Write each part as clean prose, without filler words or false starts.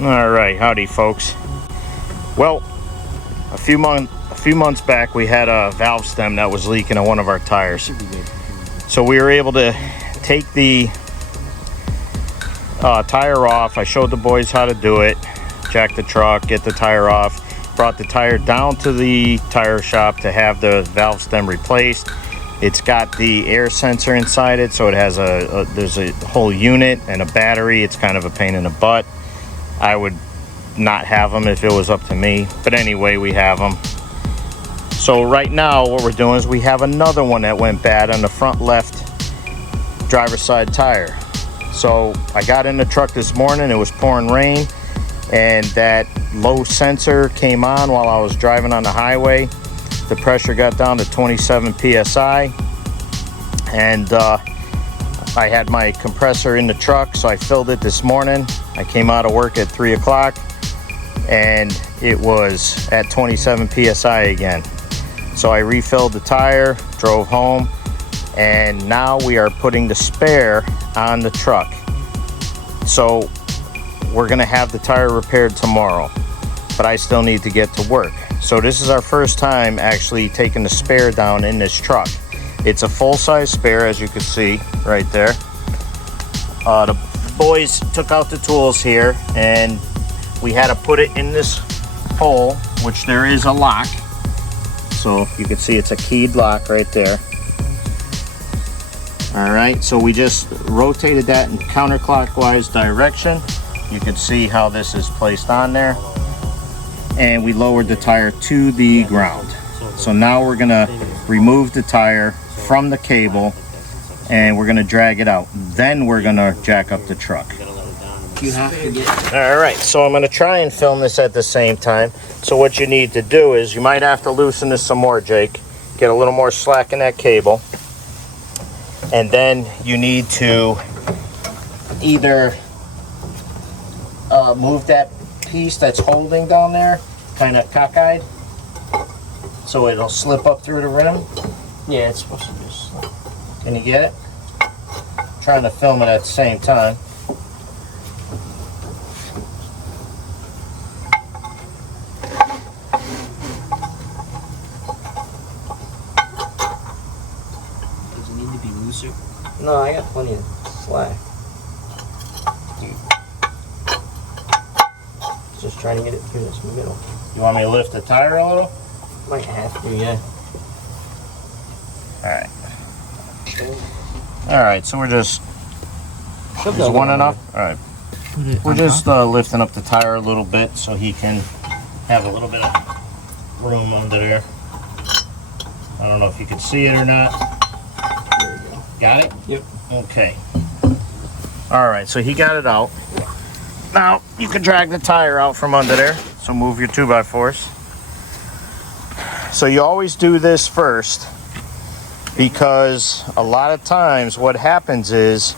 All right, howdy folks. Well, a few months back we had a valve stem that was leaking on one of our tires. So we were able to take the tire off. I showed the boys how to do it. Jack the truck, get the tire off. Brought the tire down to the tire shop to have the valve stem replaced. It's got the air sensor inside it, so it has there's a whole unit and a battery. It's kind of a pain in the butt. I would not have them if it was up to me, but anyway, we have them. So right now what we're doing is we have another one that went bad on the front left driver's side tire. So I got in the truck this morning, it was pouring rain, and that low sensor came on while I was driving on the highway. The pressure got down to 27 psi, and I had my compressor in the truck, so I filled it this morning. I came out of work at 3 o'clock and it was at 27 psi again. So I refilled the tire, drove home, and now we are putting the spare on the truck. So we're gonna have the tire repaired tomorrow, but I still need to get to work. So this is our first time actually taking the spare down in this truck. It's a full-size spare, as you can see right there. The boys took out the tools here and we had to put it in this hole, which there is a lock. So you can see it's a keyed lock right there. All right, so we just rotated that in counterclockwise direction. You can see how this is placed on there. And we lowered the tire to the ground. So now we're gonna remove the tire from the cable and we're gonna drag it out. Then we're gonna jack up the truck. You have to get... All right, so I'm gonna try and film this at the same time. So what you need to do is you might have to loosen this some more, Jake. Get a little more slack in that cable. And then you need to either move that piece that's holding down there, kind of cockeyed, so it'll slip up through the rim. Yeah, it's supposed to just... Can you get it? I'm trying to film it at the same time. Does it need to be looser? No, I got plenty of slack. Just trying to get it through this middle. You want me to lift the tire a little? Might have to, yeah. Alright. Alright, so we're just... Is one enough? Alright. We're just lifting up the tire a little bit so he can have a little bit of room under there. I don't know if you can see it or not. There we go. Got it? Yep. Okay. Alright, so he got it out. Now, you can drag the tire out from under there. So move your 2x4s. So you always do this first, because a lot of times what happens is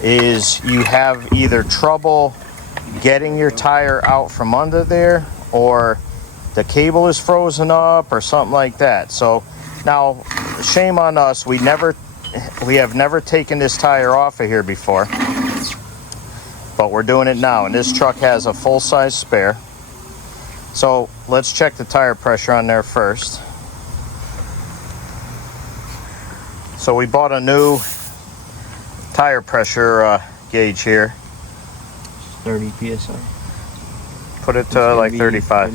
you have either trouble getting your tire out from under there, or the cable is frozen up or something like that. So now, shame on us, we have never taken this tire off of here before, but we're doing it now, and this truck has a full-size spare. So let's check the tire pressure on there first. So we bought a new tire pressure gauge here. 30 psi. Put it to like 35.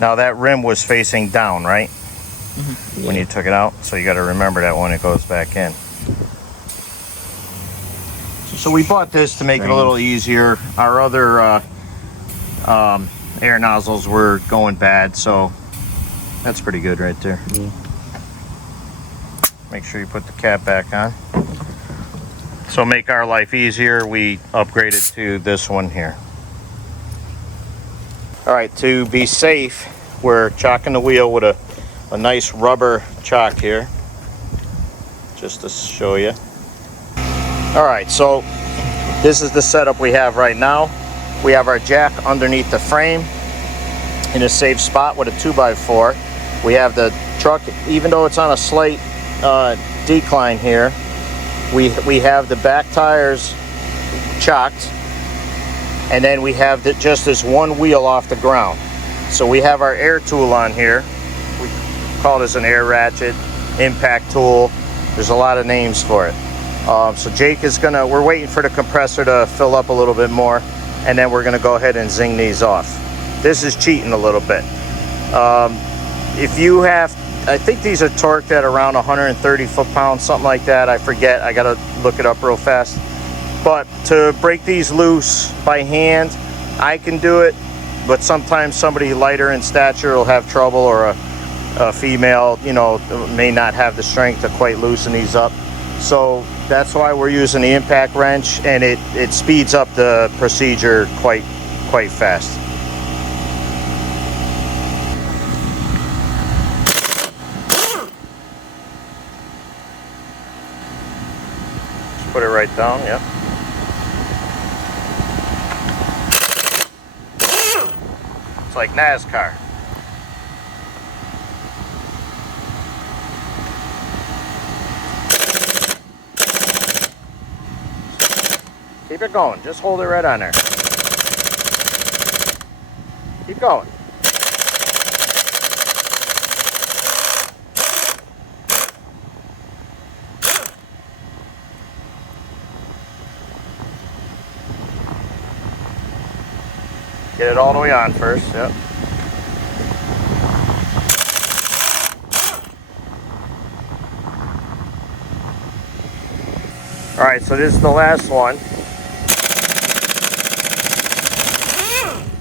Now that rim was facing down, right? Mm-hmm. When you took it out. So you got to remember that when it goes back in. So we bought this to make it a little easier. Our other air nozzles were going bad, so that's pretty good right there. Yeah. Make sure you put the cap back on. So make our life easier, we upgraded to this one here. All right, to be safe, we're chocking the wheel with a nice rubber chock here, just to show you. All right, so this is the setup we have right now. We have our jack underneath the frame in a safe spot with a 2x4. We have the truck, even though it's on a slight decline here, we have the back tires chocked, and then we have just this one wheel off the ground. So we have our air tool on here. We call this an air ratchet, impact tool. There's a lot of names for it. So Jake is we're waiting for the compressor to fill up a little bit more, and then we're gonna go ahead and zing these off. This is cheating a little bit. If you have, I think these are torqued at around 130 foot-pounds, something like that. I forget, I gotta look it up real fast. But to break these loose by hand, I can do it, but sometimes somebody lighter in stature will have trouble, or a female, you know, may not have the strength to quite loosen these up. So that's why we're using the impact wrench, and it speeds up the procedure quite fast. Put it right down, yep. It's like NASCAR. Keep it going. Just hold it right on there. Keep going. Get it all the way on first, yep. All right, so this is the last one.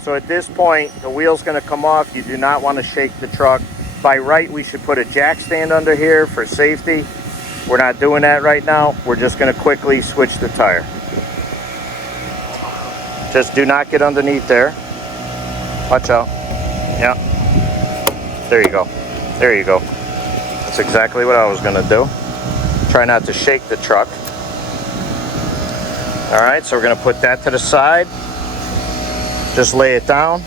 So at this point, the wheel's gonna come off. You do not want to shake the truck. By right, we should put a jack stand under here for safety. We're not doing that right now. We're just gonna quickly switch the tire. Just do not get underneath there. Watch out. Yeah. There you go. There you go. That's exactly what I was gonna do. Try not to shake the truck. All right, so we're gonna put that to the side. Just lay it down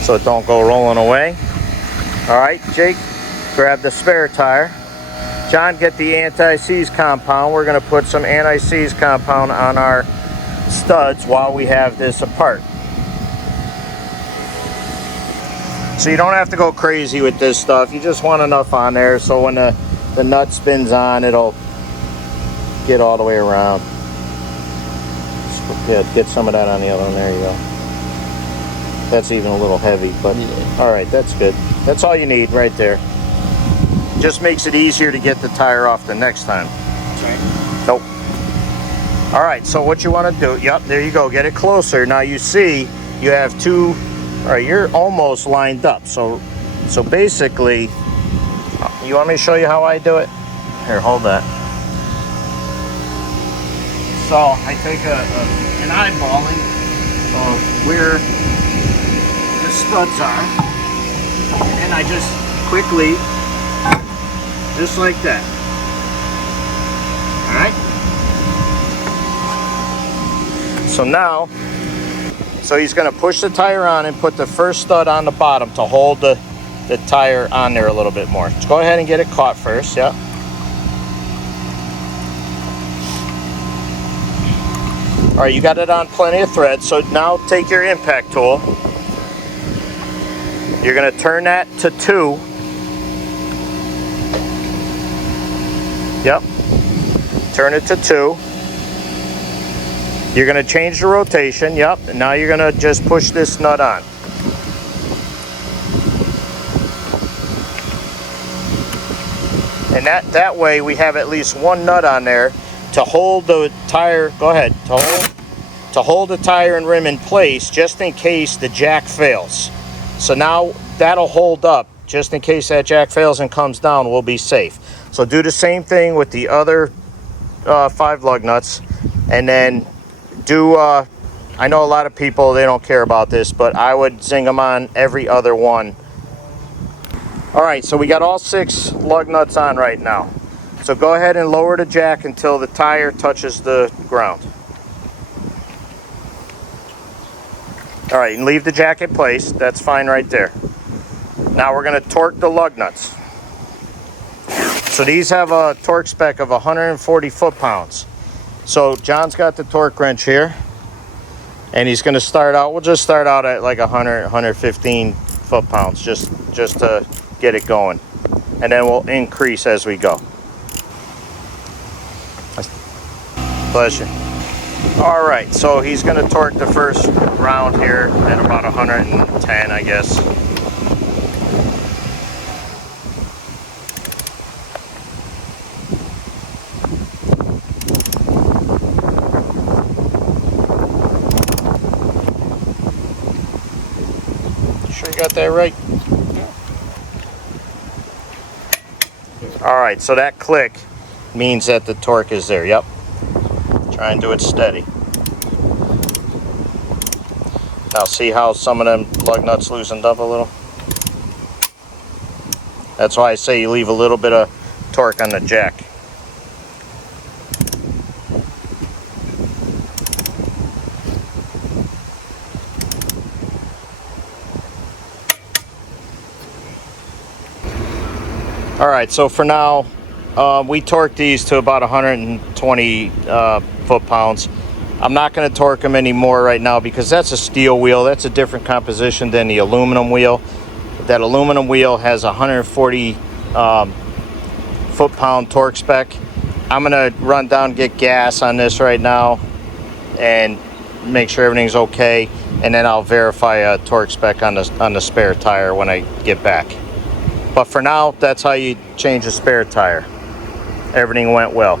so it don't go rolling away. All right, Jake, grab the spare tire. John, get the anti-seize compound. We're gonna put some anti-seize compound on our studs while we have this apart. So you don't have to go crazy with this stuff. You just want enough on there so when the nut spins on, it'll get all the way around. Yeah, get some of that on the other one. There you go. That's even a little heavy, but yeah. All right, that's good. That's all you need right there. Just makes it easier to get the tire off the next time. Sorry. Nope. All right, so what you want to do, yep, there you go. Get it closer. Now you see you have two, all right, you're almost lined up. So basically, you want me to show you how I do it? Here, hold that. So I take an eyeballing of where the studs are, and I just quickly, just like that. All right. So now, he's going to push the tire on and put the first stud on the bottom to hold the tire on there a little bit more. Just go ahead and get it caught first. Yeah. All right, you got it on plenty of thread, so now take your impact tool. You're gonna turn that to 2. Yep, turn it to 2. You're gonna change the rotation, yep, and now you're gonna just push this nut on. And that way we have at least one nut on there to hold the tire, go ahead, to hold the tire and rim in place just in case the jack fails. So now that'll hold up just in case that jack fails and comes down, we'll be safe. So do the same thing with the other 5 lug nuts, and then do, I know a lot of people, they don't care about this, but I would zing them on every other one. All right, so we got all 6 lug nuts on right now. So go ahead and lower the jack until the tire touches the ground. All right, and leave the jack in place. That's fine right there. Now we're going to torque the lug nuts. So these have a torque spec of 140 foot-pounds. So John's got the torque wrench here, and he's going to start out, we'll just start out at like 100, 115 foot-pounds, just to get it going. And then we'll increase as we go. Bless you. All right, so he's going to torque the first round here at about 110, I guess. Sure you got that right? All right, so that click means that the torque is there. Yep. Try and do it steady. Now see how some of them lug nuts loosened up a little? That's why I say you leave a little bit of torque on the jack. All right, so for now, we torque these to about 120 foot-pounds. I'm not going to torque them anymore right now because that's a steel wheel. That's a different composition than the aluminum wheel. That aluminum wheel has 140 foot-pound torque spec. I'm going to run down and get gas on this right now and make sure everything's okay, and then I'll verify a torque spec on the spare tire when I get back. But for now, that's how you change a spare tire. Everything went well.